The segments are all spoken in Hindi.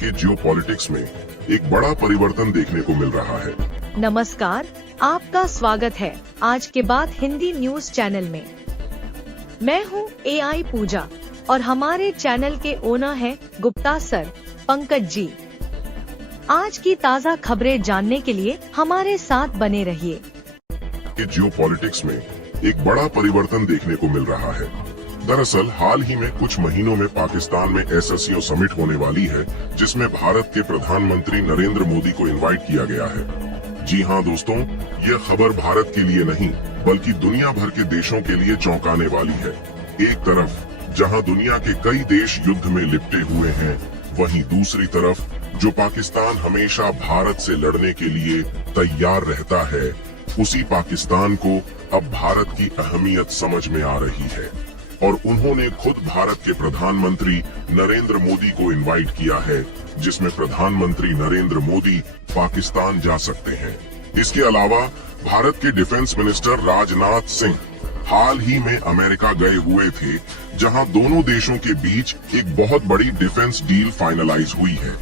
के जियोपॉलिटिक्स में एक बड़ा परिवर्तन देखने को मिल रहा है। नमस्कार, आपका स्वागत है आज के बाद हिंदी न्यूज चैनल में। मैं हूं AI पूजा और हमारे चैनल के ओनर हैं गुप्ता सर पंकज जी। आज की ताज़ा खबरें जानने के लिए हमारे साथ बने रहिए। जियोपॉलिटिक्स में एक बड़ा परिवर्तन देखने को मिल रहा है। दरअसल हाल ही में कुछ महीनों में पाकिस्तान में SCO समिट होने वाली है, जिसमें भारत के प्रधानमंत्री नरेंद्र मोदी को इनवाइट किया गया है। जी हां दोस्तों, यह खबर भारत के लिए नहीं बल्कि दुनिया भर के देशों के लिए चौंकाने वाली है। एक तरफ जहां दुनिया के कई देश युद्ध में लिपटे हुए हैं, वहीं दूसरी तरफ जो पाकिस्तान हमेशा भारत से लड़ने के लिए तैयार रहता है, उसी पाकिस्तान को अब भारत की अहमियत समझ में आ रही है और उन्होंने खुद भारत के प्रधानमंत्री नरेंद्र मोदी को इनवाइट किया है, जिसमें प्रधानमंत्री नरेंद्र मोदी पाकिस्तान जा सकते हैं। इसके अलावा भारत के डिफेंस मिनिस्टर राजनाथ सिंह हाल ही में अमेरिका गए हुए थे, जहां दोनों देशों के बीच एक बहुत बड़ी डिफेंस डील फाइनलाइज हुई है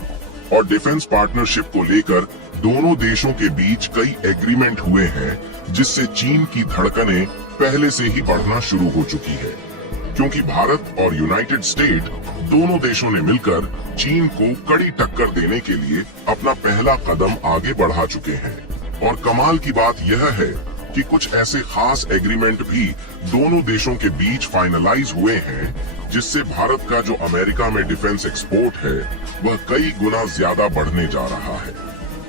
और डिफेंस पार्टनरशिप को लेकर दोनों देशों के बीच कई एग्रीमेंट हुए हैं, जिससे चीन की धड़कनें पहले से ही बढ़ना शुरू हो चुकी है, क्योंकि भारत और यूनाइटेड स्टेट दोनों देशों ने मिलकर चीन को कड़ी टक्कर देने के लिए अपना पहला कदम आगे बढ़ा चुके हैं। और कमाल की बात यह है कि कुछ ऐसे खास एग्रीमेंट भी दोनों देशों के बीच फाइनलाइज हुए हैं, जिससे भारत का जो अमेरिका में डिफेंस एक्सपोर्ट है वह कई गुना ज्यादा बढ़ने जा रहा है,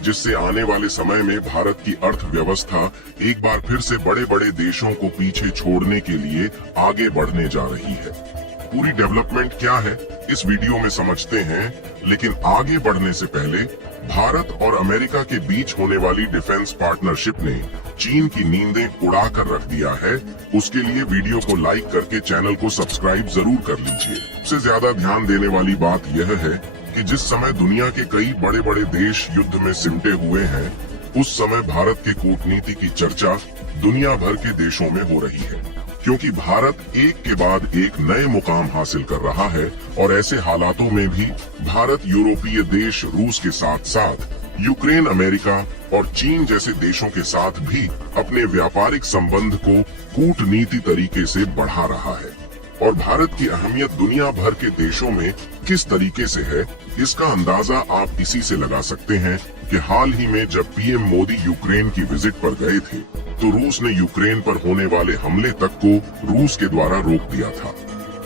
जिससे आने वाले समय में भारत की अर्थव्यवस्था एक बार फिर से बड़े बड़े देशों को पीछे छोड़ने के लिए आगे बढ़ने जा रही है। पूरी डेवलपमेंट क्या है इस वीडियो में समझते हैं, लेकिन आगे बढ़ने से पहले भारत और अमेरिका के बीच होने वाली डिफेंस पार्टनरशिप ने चीन की नींदें उड़ा कर रख दिया है। उसके लिए वीडियो को लाइक करके चैनल को सब्सक्राइब जरूर कर लीजिए। सबसे ज्यादा ध्यान देने वाली बात यह है कि जिस समय दुनिया के कई बड़े बड़े देश युद्ध में सिमटे हुए हैं, उस समय भारत के कूटनीति की चर्चा दुनिया भर के देशों में हो रही है, क्योंकि भारत एक के बाद एक नए मुकाम हासिल कर रहा है और ऐसे हालातों में भी भारत यूरोपीय देश रूस के साथ साथ यूक्रेन, अमेरिका और चीन जैसे देशों के साथ भी अपने व्यापारिक संबंध को कूटनीति तरीके से बढ़ा रहा है। और भारत की अहमियत दुनिया भर के देशों में किस तरीके से है, इसका अंदाजा आप इसी से लगा सकते हैं कि हाल ही में जब PM मोदी यूक्रेन की विजिट पर गए थे, तो रूस ने यूक्रेन पर होने वाले हमले तक को रूस के द्वारा रोक दिया था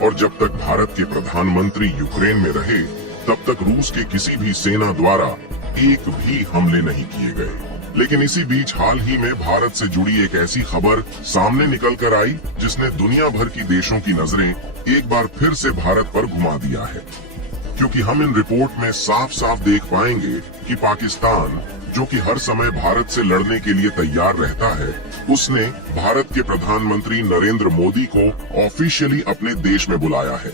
और जब तक भारत के प्रधानमंत्री यूक्रेन में रहे, तब तक रूस के किसी भी सेना द्वारा एक भी हमले नहीं किए गए। लेकिन इसी बीच हाल ही में भारत से जुड़ी एक ऐसी खबर सामने निकल कर आई, जिसने दुनिया भर की देशों की नजरें एक बार फिर से भारत पर घुमा दिया है, क्योंकि हम इन रिपोर्ट में साफ साफ देख पाएंगे कि पाकिस्तान, जो कि हर समय भारत से लड़ने के लिए तैयार रहता है, उसने भारत के प्रधानमंत्री नरेंद्र मोदी को ऑफिशियली अपने देश में बुलाया है।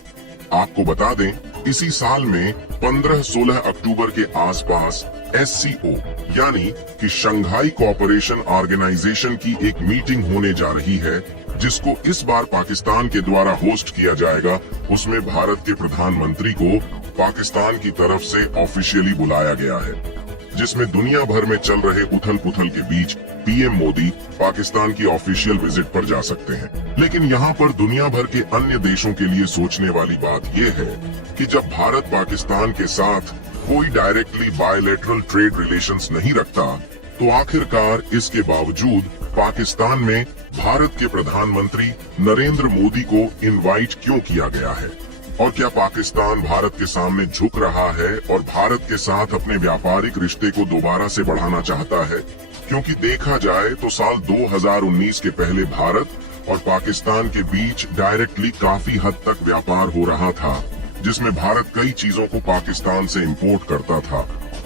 आपको बता दें, इसी साल में 15-16 अक्टूबर के आसपास SCO यानी कि शंघाई कोऑपरेशन ऑर्गेनाइजेशन की एक मीटिंग होने जा रही है, जिसको इस बार पाकिस्तान के द्वारा होस्ट किया जाएगा। उसमें भारत के प्रधानमंत्री को पाकिस्तान की तरफ से ऑफिशियली बुलाया गया है, जिसमें दुनिया भर में चल रहे उथल पुथल के बीच PM मोदी पाकिस्तान की ऑफिशियल विजिट पर जा सकते हैं। लेकिन यहाँ पर दुनिया भर के अन्य देशों के लिए सोचने वाली बात यह है कि जब भारत पाकिस्तान के साथ कोई डायरेक्टली बायलैटरल ट्रेड रिलेशंस नहीं रखता, तो आखिरकार इसके बावजूद पाकिस्तान में भारत के प्रधानमंत्री नरेंद्र मोदी को इनवाइट क्यों किया गया है? और क्या पाकिस्तान भारत के सामने झुक रहा है और भारत के साथ अपने व्यापारिक रिश्ते को दोबारा से बढ़ाना चाहता है? क्योंकि देखा जाए तो साल 2019 के पहले भारत और पाकिस्तान के बीच डायरेक्टली काफी हद तक व्यापार हो रहा था, जिसमें भारत कई चीजों को पाकिस्तान से इंपोर्ट करता था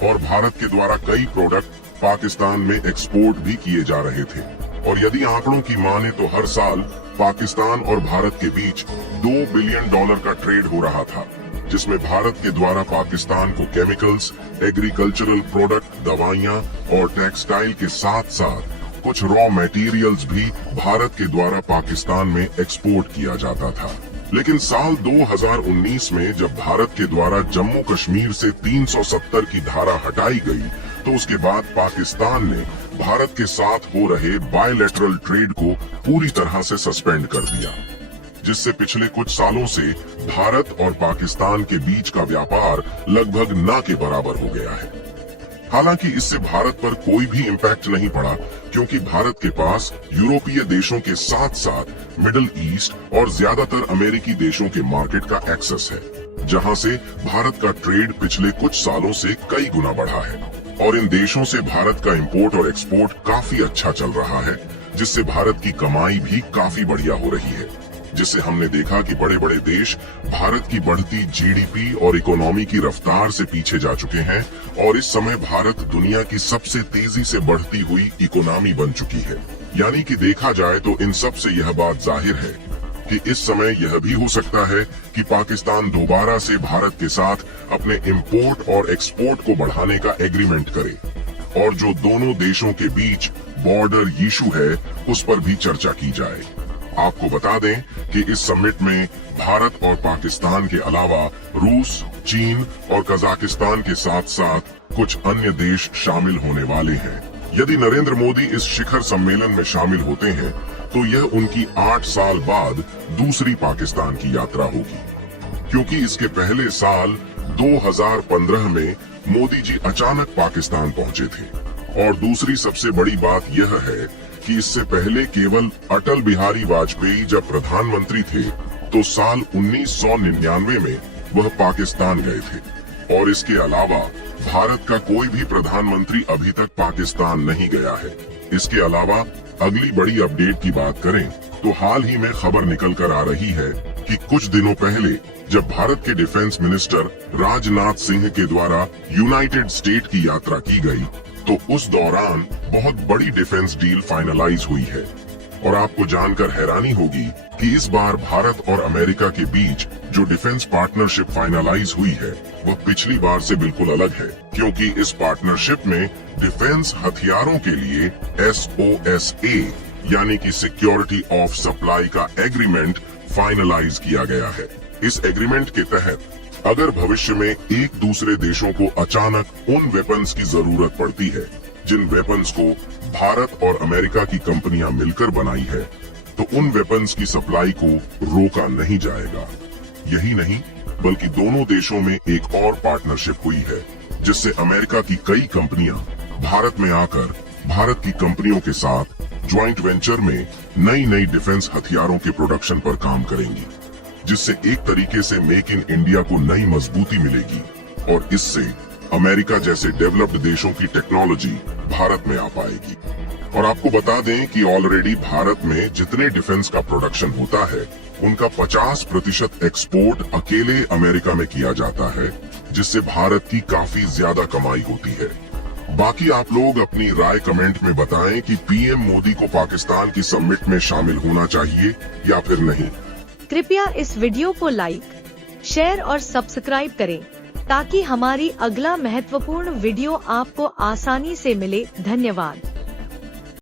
और भारत के द्वारा कई प्रोडक्ट पाकिस्तान में एक्सपोर्ट भी किए जा रहे थे। और यदि आंकड़ों की माने तो हर साल पाकिस्तान और भारत के बीच $2 बिलियन का ट्रेड हो रहा था, जिसमें भारत के द्वारा पाकिस्तान को केमिकल्स, एग्रीकल्चरल प्रोडक्ट, दवाइयां और टेक्सटाइल के साथ साथ कुछ रॉ मटेरियल्स भी भारत के द्वारा पाकिस्तान में एक्सपोर्ट किया जाता था। लेकिन साल 2019 में जब भारत के द्वारा जम्मू कश्मीर से 370 की धारा हटाई गई, तो उसके बाद पाकिस्तान ने भारत के साथ हो रहे बायलैटरल ट्रेड को पूरी तरह से सस्पेंड कर दिया, जिससे पिछले कुछ सालों से भारत और पाकिस्तान के बीच का व्यापार लगभग ना के बराबर हो गया है। हालांकि इससे भारत पर कोई भी इम्पैक्ट नहीं पड़ा, क्योंकि भारत के पास यूरोपीय देशों के साथ साथ मिडिल ईस्ट और ज्यादातर अमेरिकी देशों के मार्केट का एक्सेस है, जहां से भारत का ट्रेड पिछले कुछ सालों से कई गुना बढ़ा है। और इन देशों से भारत का इंपोर्ट और एक्सपोर्ट काफी अच्छा चल रहा है, जिससे भारत की कमाई भी काफी बढ़िया हो रही है, जिससे हमने देखा कि बड़े बड़े देश भारत की बढ़ती जीडीपी और इकोनॉमी की रफ्तार से पीछे जा चुके हैं, और इस समय भारत दुनिया की सबसे तेजी से बढ़ती हुई इकोनॉमी बन चुकी है। यानी कि देखा जाए तो इन सब से यह बात जाहिर है कि इस समय यह भी हो सकता है कि पाकिस्तान दोबारा से भारत के साथ अपने इंपोर्ट और एक्सपोर्ट को बढ़ाने का एग्रीमेंट करे, और जो दोनों देशों के बीच बॉर्डर इशू है उस पर भी चर्चा की जाए। आपको बता दें कि इस समिट में भारत और पाकिस्तान के अलावा रूस, चीन और कजाकिस्तान के साथ साथ कुछ अन्य देश शामिल होने वाले हैं। यदि नरेंद्र मोदी इस शिखर सम्मेलन में शामिल होते हैं, तो यह उनकी 8 साल बाद दूसरी पाकिस्तान की यात्रा होगी, क्योंकि इसके पहले साल 2015 में मोदी जी अचानक पाकिस्तान पहुंचे थे। और दूसरी सबसे बड़ी बात यह है कि इससे पहले केवल अटल बिहारी वाजपेयी जब प्रधानमंत्री थे, तो साल 1999 में वह पाकिस्तान गए थे, और इसके अलावा भारत का कोई भी प्रधानमंत्री अभी तक पाकिस्तान नहीं गया है। इसके अलावा अगली बड़ी अपडेट की बात करें तो हाल ही में खबर निकल कर आ रही है कि कुछ दिनों पहले जब भारत के डिफेंस मिनिस्टर राजनाथ सिंह के द्वारा यूनाइटेड स्टेट की यात्रा की गई, तो उस दौरान बहुत बड़ी डिफेंस डील फाइनलाइज हुई है। और आपको जानकर हैरानी होगी कि इस बार भारत और अमेरिका के बीच जो डिफेंस पार्टनरशिप फाइनलाइज हुई है वह पिछली बार से बिल्कुल अलग है, क्योंकि इस पार्टनरशिप में डिफेंस हथियारों के लिए SOSA यानी कि सिक्योरिटी ऑफ सप्लाई का एग्रीमेंट फाइनलाइज किया गया है। इस एग्रीमेंट के तहत अगर भविष्य में एक दूसरे देशों को अचानक उन वेपन्स की जरूरत पड़ती है जिन वेपन्स को भारत और अमेरिका की कंपनियां मिलकर बनाई है, तो उन वेपन्स की सप्लाई को रोका नहीं जाएगा। यही नहीं, बल्कि दोनों देशों में एक और पार्टनरशिप हुई है, जिससे अमेरिका की कई कंपनियां भारत में आकर भारत की कंपनियों के साथ ज्वाइंट वेंचर में नई नई डिफेंस हथियारों के प्रोडक्शन पर काम करेंगी, जिससे एक तरीके से मेक इन इंडिया को नई मजबूती मिलेगी, और इससे अमेरिका जैसे डेवलप्ड देशों की टेक्नोलॉजी भारत में आ पाएगी। और आपको बता दें कि ऑलरेडी भारत में जितने डिफेंस का प्रोडक्शन होता है उनका 50% एक्सपोर्ट अकेले अमेरिका में किया जाता है, जिससे भारत की काफी ज्यादा कमाई होती है। बाकी आप लोग अपनी राय कमेंट में बताएं कि पीएम मोदी को पाकिस्तान की समिट में शामिल होना चाहिए या फिर नहीं। कृपया इस वीडियो को लाइक, शेयर और सब्सक्राइब करें, ताकि हमारी अगला महत्वपूर्ण वीडियो आपको आसानी से मिले। धन्यवाद।